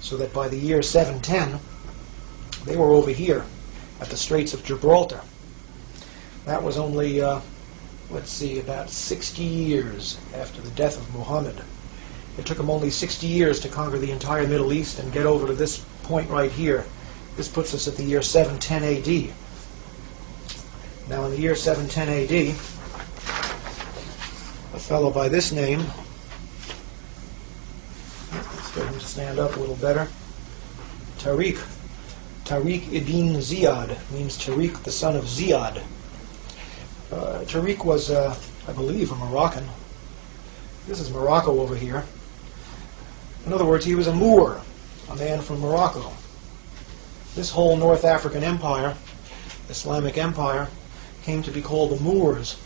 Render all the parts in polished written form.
so that by the year 710, they were over here at the Straits of Gibraltar. That was only, let's see, about 60 years after the death of Muhammad. It took them only 60 years to conquer the entire Middle East and get over to this point right here. This puts us at the year 710 AD. Now in the year 710 AD, a fellow by this name, let's get him to stand up a little better, Tariq ibn Ziyad, means Tariq the son of Ziyad. Tariq was, I believe, a Moroccan. This is Morocco over here. In other words, he was a Moor, a man from Morocco. This whole North African empire, Islamic empire, came to be called the Moors,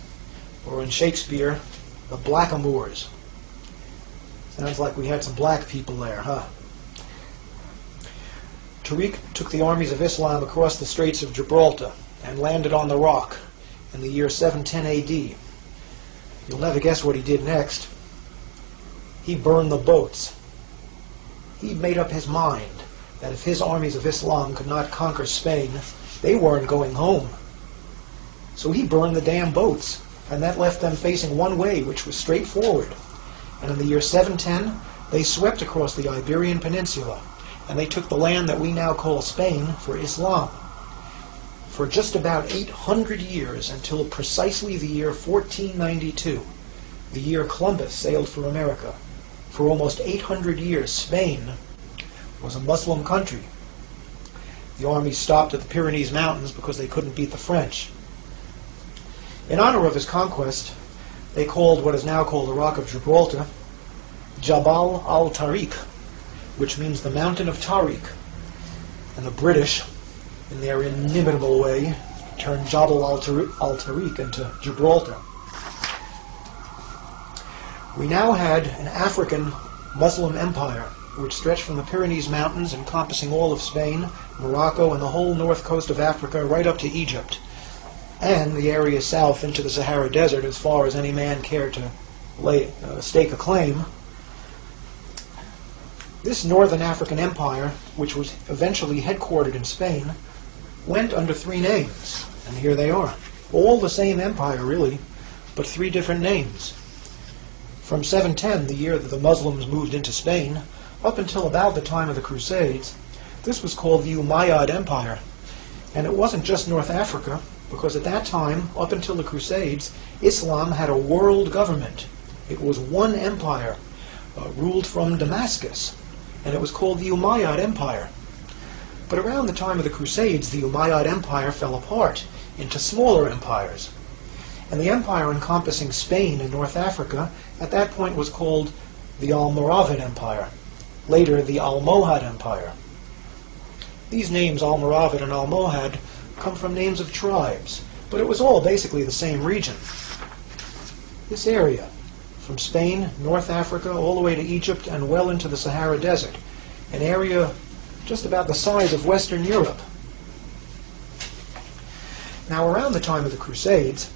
or in Shakespeare, the Blackamoors. Sounds like we had some black people there, huh? Tariq took the armies of Islam across the Straits of Gibraltar and landed on the Rock in the year 710 AD. You'll never guess what he did next. He burned the boats. He made up his mind that if his armies of Islam could not conquer Spain, they weren't going home. So he burned the damn boats, and that left them facing one way, which was straight forward. And in the year 710, they swept across the Iberian Peninsula, and they took the land that we now call Spain for Islam. For just about 800 years, until precisely the year 1492, the year Columbus sailed for America. For almost 800 years, Spain was a Muslim country. The armies stopped at the Pyrenees Mountains because they couldn't beat the French. In honor of his conquest, they called what is now called the Rock of Gibraltar Jabal al-Tariq, which means the Mountain of Tariq. And the British, in their inimitable way, turned Jabal al-Tariq into Gibraltar. We now had an African Muslim empire which stretched from the Pyrenees Mountains, encompassing all of Spain, Morocco, and the whole north coast of Africa right up to Egypt, and the area south into the Sahara Desert as far as any man cared to stake a claim. This northern African empire, which was eventually headquartered in Spain, went under three names, and here they are. All the same empire, really, but three different names. From 710, the year that the Muslims moved into Spain, up until about the time of the Crusades, this was called the Umayyad Empire. And it wasn't just North Africa, because at that time, up until the Crusades, Islam had a world government. It was one empire, ruled from Damascus, and it was called the Umayyad Empire. But around the time of the Crusades, the Umayyad Empire fell apart into smaller empires. And the empire encompassing Spain and North Africa at that point was called the Almoravid Empire, later the Almohad Empire. These names, Almoravid and Almohad, come from names of tribes, but it was all basically the same region. This area, from Spain, North Africa, all the way to Egypt and well into the Sahara Desert, an area just about the size of Western Europe. Now, around the time of the Crusades,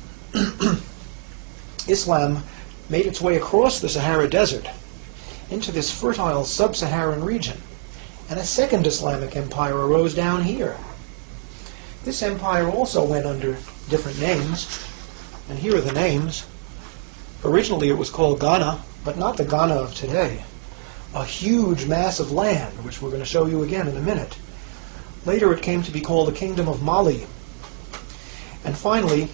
Islam made its way across the Sahara Desert into this fertile sub-Saharan region, and a second Islamic empire arose down here. This empire also went under different names, and here are the names. Originally it was called Ghana, but not the Ghana of today. A huge mass of land, which we're going to show you again in a minute. Later it came to be called the Kingdom of Mali. And finally,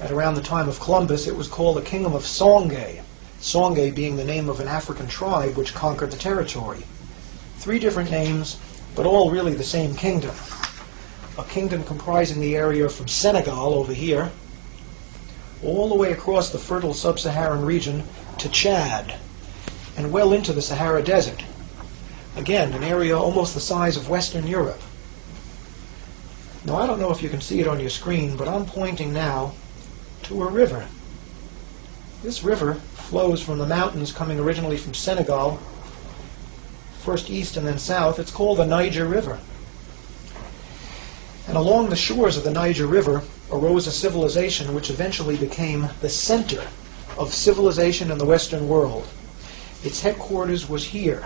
at around the time of Columbus, it was called the Kingdom of Songhai, Songhai being the name of an African tribe which conquered the territory. Three different names, but all really the same kingdom. A kingdom comprising the area from Senegal over here, all the way across the fertile sub-Saharan region to Chad, and well into the Sahara Desert. Again, an area almost the size of Western Europe. Now, I don't know if you can see it on your screen, but I'm pointing now to a river. This river flows from the mountains coming originally from Senegal, first east and then south. It's called the Niger River. And along the shores of the Niger River arose a civilization which eventually became the center of civilization in the Western world. Its headquarters was here.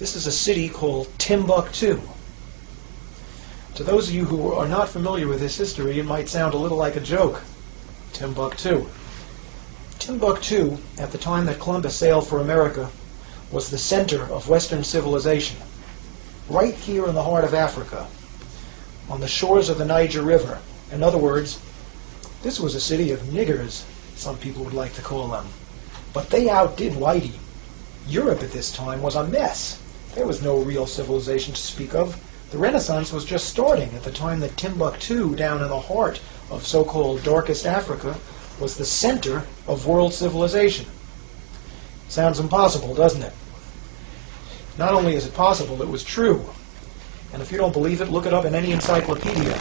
This is a city called Timbuktu. To those of you who are not familiar with this history, it might sound a little like a joke. Timbuktu. Timbuktu, at the time that Columbus sailed for America, was the center of Western civilization. Right here in the heart of Africa, on the shores of the Niger River. In other words, this was a city of niggers, some people would like to call them. But they outdid Whitey. Europe at this time was a mess. There was no real civilization to speak of. The Renaissance was just starting at the time that Timbuktu, down in the heart of so-called darkest Africa, was the center of world civilization. Sounds impossible, doesn't it? Not only is it possible, it was true. And if you don't believe it, look it up in any encyclopedia.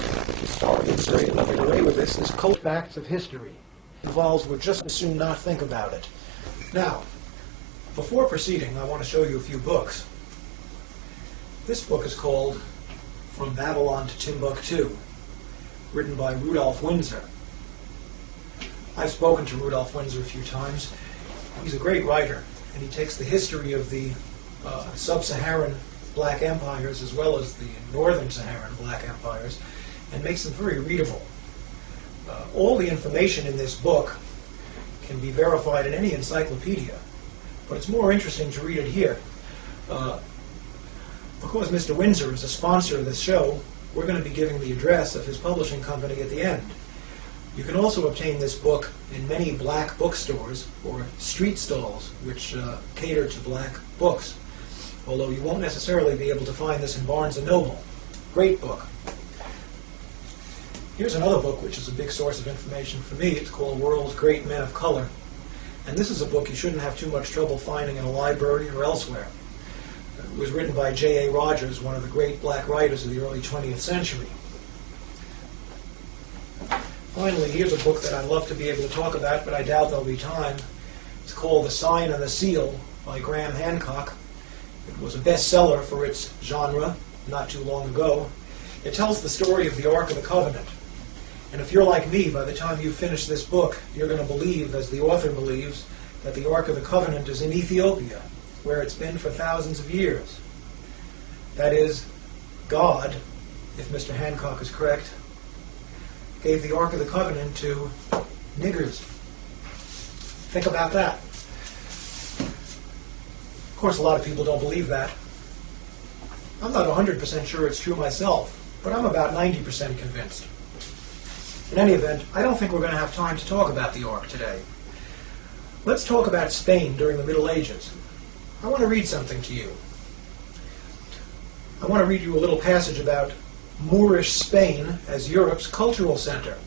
Sorry, insert another array with this is Cult Facts of History. Involves would just as soon not think about it. Now, before proceeding, I want to show you a few books. This book is called From Babylon to Timbuktu, written by Rudolph Windsor. I've spoken to Rudolph Windsor a few times. He's a great writer, and he takes the history of the sub-Saharan black empires as well as the northern Saharan black empires and makes them very readable. All the information in this book can be verified in any encyclopedia, but it's more interesting to read it here. Because Mr. Windsor is a sponsor of this show, we're going to be giving the address of his publishing company at the end. You can also obtain this book in many black bookstores or street stalls which cater to black books, although you won't necessarily be able to find this in Barnes & Noble. Great book. Here's another book which is a big source of information for me. It's called World's Great Men of Color. And this is a book you shouldn't have too much trouble finding in a library or elsewhere. It was written by J.A. Rogers, one of the great black writers of the early 20th century. Finally, here's a book that I'd love to be able to talk about, but I doubt there'll be time. It's called The Sign and the Seal by Graham Hancock. It was a bestseller for its genre not too long ago. It tells the story of the Ark of the Covenant. And if you're like me, by the time you finish this book, you're going to believe, as the author believes, that the Ark of the Covenant is in Ethiopia, where it's been for thousands of years. That is, God, if Mr. Hancock is correct, gave the Ark of the Covenant to niggers. Think about that. Of course, a lot of people don't believe that. I'm not 100% sure it's true myself, but I'm about 90% convinced. In any event, I don't think we're going to have time to talk about the Ark today. Let's talk about Spain during the Middle Ages. I want to read something to you. I want to read you a little passage about Moorish Spain as Europe's cultural center.